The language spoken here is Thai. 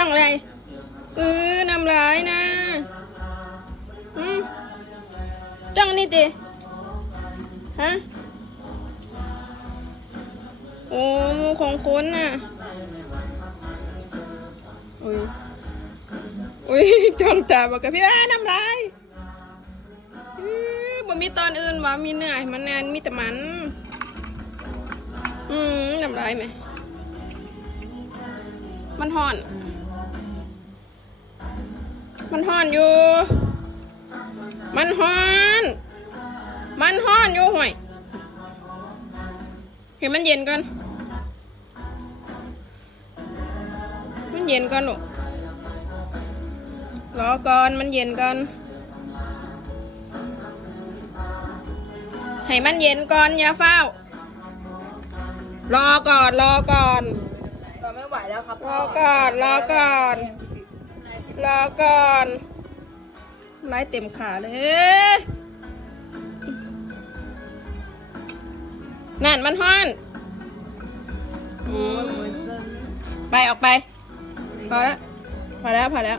จ้องอะไรเออน้ำลายนะอืมจ้องนี่ติฮะโอ้มูของคนน่ะอุ้ยอุ้ยจ้องตาบอกกับพี่ว่าน้ำลายอือบ่มีตอนอื่นวะมีเนื้อให้มันแนนมีแต่มัน อืมน้ำลายไหม มันห่อน มันห่อนอยู่ มันห่อน มันห่อนอยู่ห่วยเห็นมันเย็นก่อน มันเย็นก่อนลูกรอก่อน มันเย็นก่อน ให้มันเย็นก่อนอย่าเฝ้า รอก่อน รอก่อน เราไม่ไหวแล้วครับรอก่อน รอก่อน รอก่อนไล่เต็มขาเลย นั่นมันห้อนอืมไปออกไป พอแล้ว พอแล้ว พอแล้ว